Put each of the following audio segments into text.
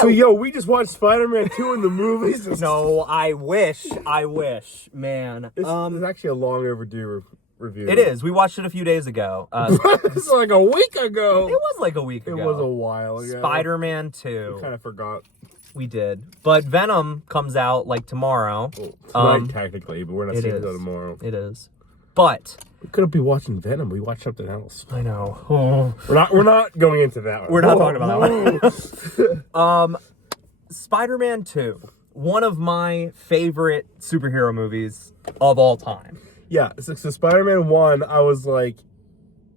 So, yo, we just watched Spider-Man 2 in the movies. No, I wish, man. It's actually a long overdue review. It is. We watched it a few days ago. It's like a week ago. It was like a week ago. It was a while ago. Spider-Man 2. I kind of forgot. We did. But Venom comes out like tomorrow. Well, tonight, technically, but we're not seeing it tomorrow. It is. But we couldn't be watching Venom. We watched something else. I know. Oh. We're not going into that one. We're not talking about that one. Spider-Man 2. One of my favorite superhero movies of all time. Yeah, so Spider-Man 1, I was like,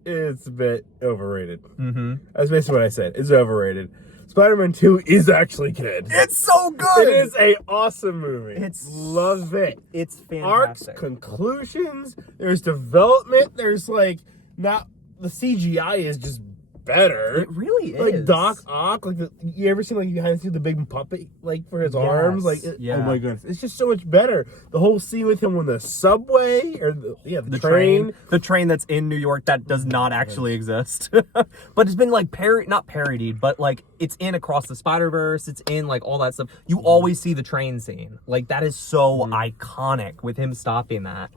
it's a bit overrated. Mm-hmm. That's basically what I said. It's overrated. Spider-Man 2 is actually good. It's so good! It is an awesome movie. Love it. It's fantastic. Arcs, conclusions, there's development, there's like, not, the CGI is just better. It really is. Like Doc Ock, like you ever seen like you had to see the big puppet like for his arms, like yeah. Oh my goodness, it's just so much better. The whole scene with him on the subway or the train, the train that's in New York that does not actually exist, but it's been like not parodied, but like it's in Across the Spider-Verse. It's in like all that stuff. You always see the train scene, like that is so iconic with him stopping that.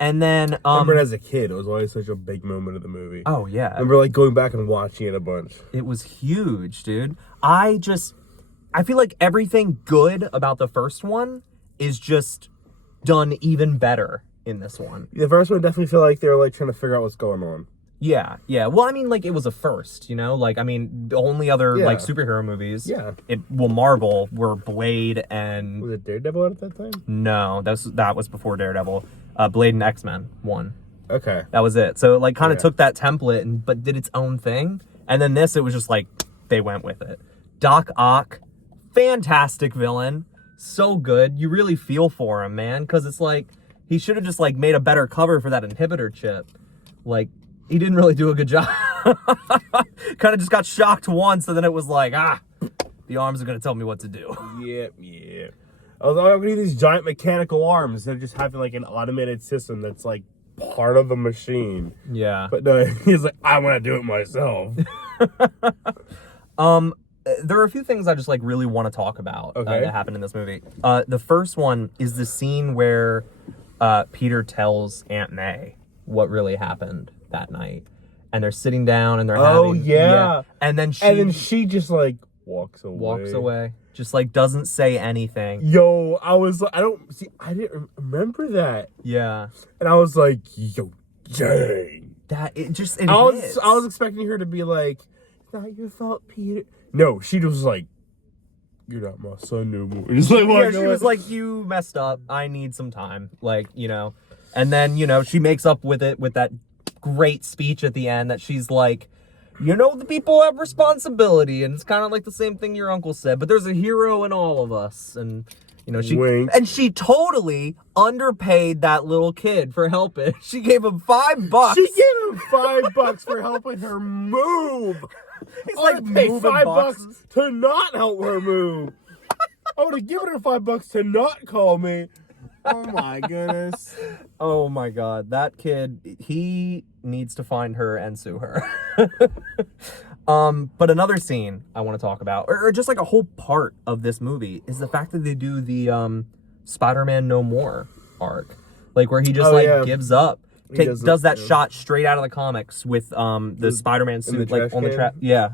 And then I remember as a kid, it was always such a big moment of the movie. Oh yeah. I remember like going back and watching it a bunch. It was huge, dude. I feel like everything good about the first one is just done even better in this one. The first one definitely feel like they were like trying to figure out what's going on. Yeah. Well, I mean, like, it was a first, you know? Like, I mean, the only other, like, superhero movies... Marvel were Blade and... Was it Daredevil at that time? No, that was before Daredevil. Blade and X-Men 1. Okay. That was it. So it, like, kind of took that template but did its own thing. And then this, it was just, like, they went with it. Doc Ock, fantastic villain. So good. You really feel for him, man. Because it's like, he should have just, like, made a better cover for that inhibitor chip. Like... He didn't really do a good job. Kind of just got shocked once, and then it was like, the arms are going to tell me what to do. Yeah. I was like, I'm going to need these giant mechanical arms instead of just having like an automated system that's like part of the machine. Yeah. But no, he's like, I want to do it myself. There are a few things I just like really want to talk about that happened in this movie. The first one is the scene where Peter tells Aunt May what really happened that night, and they're sitting down and they're and then she just like walks away, just like doesn't say anything. Yo, I was like, I didn't remember that. Yeah. And I was like, yo, dang. I was expecting her to be like, it's not your fault, Peter. No, she was like, you're not my son no more. Just like, she was like, you messed up, I need some time, like, you know. And then, you know, she makes up with it with that great speech at the end that she's like, you know, the people have responsibility, and it's kind of like the same thing your uncle said, but there's a hero in all of us. And, you know, she totally underpaid that little kid for helping. She gave him $5. She gave him $5 for helping her move. He's like, pay $5 to not help her move. I would have given her $5 to not call me. Oh my goodness. Oh my god. That kid, he needs to find her and sue her. But another scene I want to talk about, or just like a whole part of this movie, is the fact that they do the Spider-Man No More arc. Like where he just gives up. Does that shot straight out of the comics with the Spider-Man suit like on the trap. Yeah.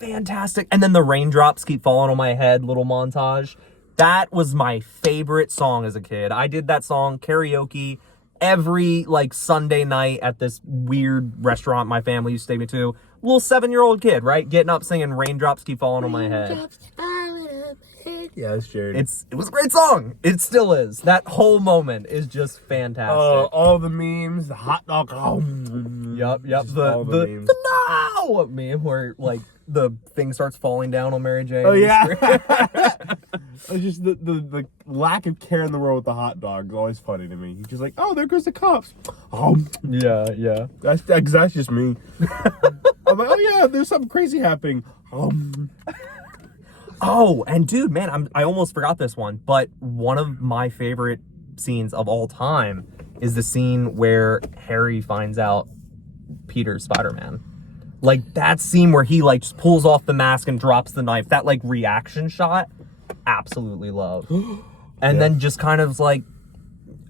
Fantastic. And then the raindrops keep falling on my head, little montage. That was my favorite song as a kid. I did that song karaoke every like Sunday night at this weird restaurant my family used to take me to. Little 7-year-old kid, right? Getting up singing Raindrops Keep Falling on My Head. Yeah, it's Jared. It was a great song. It still is. That whole moment is just fantastic. All the memes, the hot dog. Yep. The memes. The no meme where like the thing starts falling down on Mary Jane. Oh yeah. It's just the lack of care in the world with the hot dog is always funny to me. He's just like, oh, there goes the cops. Yeah. That's just me. I'm like, oh yeah, there's something crazy happening. Oh, and dude, man, I almost forgot this one, but one of my favorite scenes of all time is the scene where Harry finds out Peter's Spider-Man. Like, that scene where he, like, just pulls off the mask and drops the knife, that, like, reaction shot, absolutely love. And then just kind of like,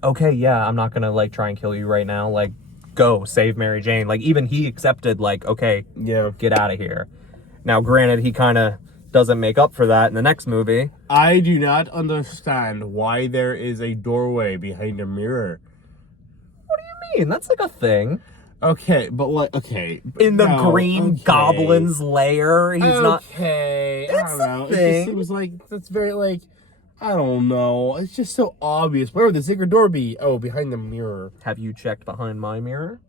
okay, yeah, I'm not gonna, like, try and kill you right now. Like, go, save Mary Jane. Like, even he accepted, like, okay, Yeah. get out of here. Now, granted, he kind of doesn't make up for that in the next movie. I do not understand why there is a doorway behind a mirror. What do you mean? That's, like, a thing. Okay, but like, okay. In the Green Goblin's lair, he's not... Okay, I It's don't a know. It thing. just seems like, that's very, like, I don't know. It's just so obvious. Where would the secret door be? Oh, behind the mirror. Have you checked behind my mirror?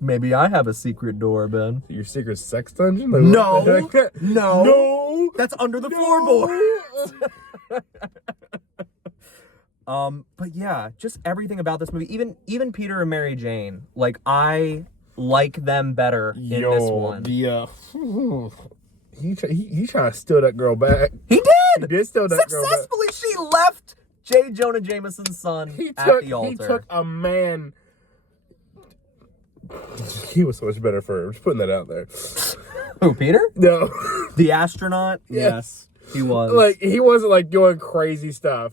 Maybe I have a secret door, Ben. Your secret sex dungeon? Like, No. what the heck? No. No. That's under the floorboard. But yeah, just everything about this movie, even Peter and Mary Jane, like, I like them better in this one. He trying to steal that girl back. He did! He did steal that girl back. Successfully, she left J. Jonah Jameson's son at the altar. He took a man. He was so much better for her. I'm just putting that out there. Who, Peter? No. The astronaut? Yes, he was. Like, he wasn't, like, doing crazy stuff.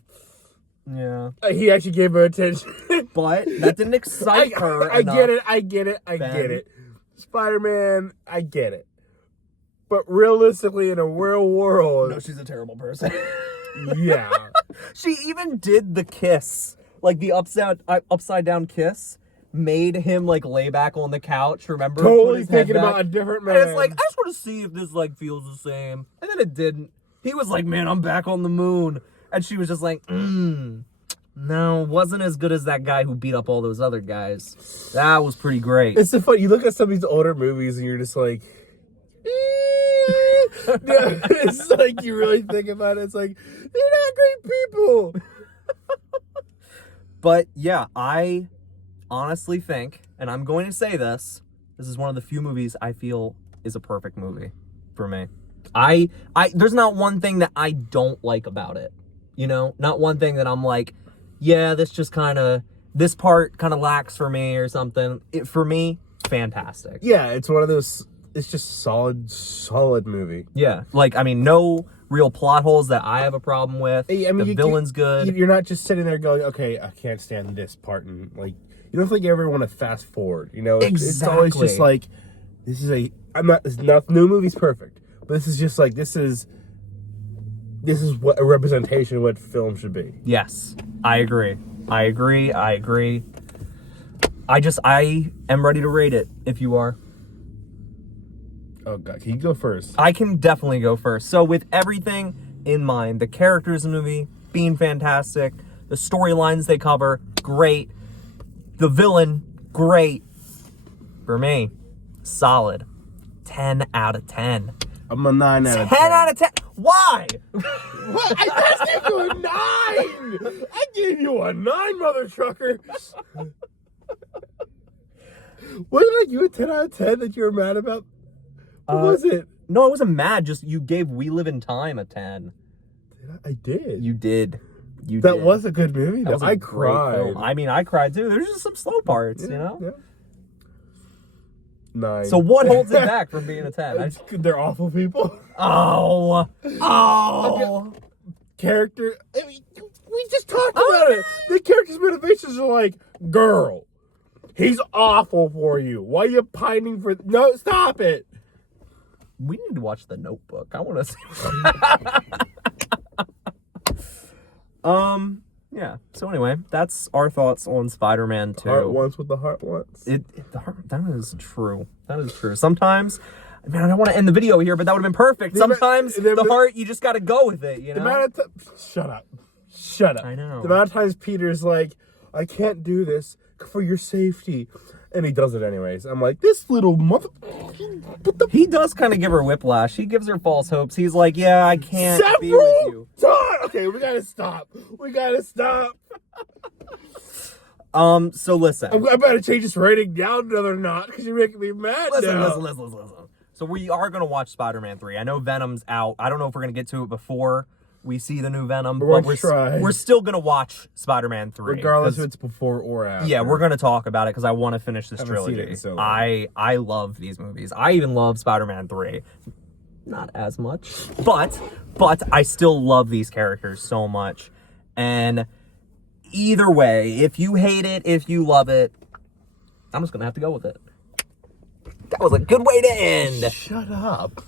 Yeah. He actually gave her attention. But that didn't excite her I enough. get it. Spider-Man, I get it. But realistically, in a real world... No, she's a terrible person. Yeah. She even did the kiss. Like, the upside down kiss made him, like, lay back on the couch, remember? Totally thinking about a different man. And it's like, I just want to see if this, like, feels the same. And then it didn't. He was like, man, I'm back on the moon. And she was just like, no, wasn't as good as that guy who beat up all those other guys. That was pretty great. It's so funny. You look at some of these older movies and you're just like... It's like, you really think about it, it's like, they're not great people. But yeah, I honestly think, and I'm going to say this is one of the few movies I feel is a perfect movie for me. I there's not one thing that I don't like about it. You know, not one thing that I'm like, yeah, this part kind of lacks for me or something. For me, fantastic. Yeah, it's one of those, it's just solid movie. Yeah, like, I mean, no real plot holes that I have a problem with. I mean, the villain's good. You're not just sitting there going, okay, I can't stand this part, and like, you don't think you ever want to fast forward, you know? It's always just like, it's not, no movie's perfect, but this is just like, this is what a representation of what film should be. Yes, I agree. I am ready to rate it, if you are. Oh, God, can you go first? I can definitely go first. So with everything in mind, the characters in the movie being fantastic, the storylines they cover, great. The villain, great. For me, solid. 10 out of 10. I'm a 9 out of 10. 10 out of 10. Why? What? I just gave you a 9! I gave you a 9, mother trucker! Wasn't it like you a 10 out of 10 that you were mad about? What was it? No, I wasn't mad. Just you gave We Live in Time a 10. I did. You did. That was a good movie, though. I great cried. film. I mean, I cried too. There's just some slow parts, you know? Yeah. 9. So what holds it back from being a 10? They're awful people. Oh. Character. I mean, we just talked about it. The character's motivations are like, girl, he's awful for you. Why are you pining for... No, stop it. We need to watch The Notebook. I want to see. Yeah. So anyway, that's our thoughts on Spider-Man 2. Heart wants what the heart wants. That is true. That is true. Sometimes, man, I don't want to end the video here, but that would have been perfect. Sometimes the heart, you just got to go with it, you know? Shut up. I know. The amount of times Peter's like, I can't do this for your safety. And he does it anyways. I'm like, this little mother... He does kind of give her whiplash. He gives her false hopes. He's like, yeah, I can't be with you. Okay, we gotta stop. So listen. I better change this rating down another notch because you're making me mad now. Listen. So we are going to watch Spider-Man 3. I know Venom's out. I don't know if we're going to get to it before we see the new Venom, but we're still gonna watch Spider-Man 3, regardless if it's before or after. Yeah, we're gonna talk about it because I want to finish this trilogy. I love these movies. I even love Spider-Man 3, not as much, but I still love these characters so much. And either way, if you hate it, if you love it, I'm just gonna have to go with it. That was a good way to end. Shut up.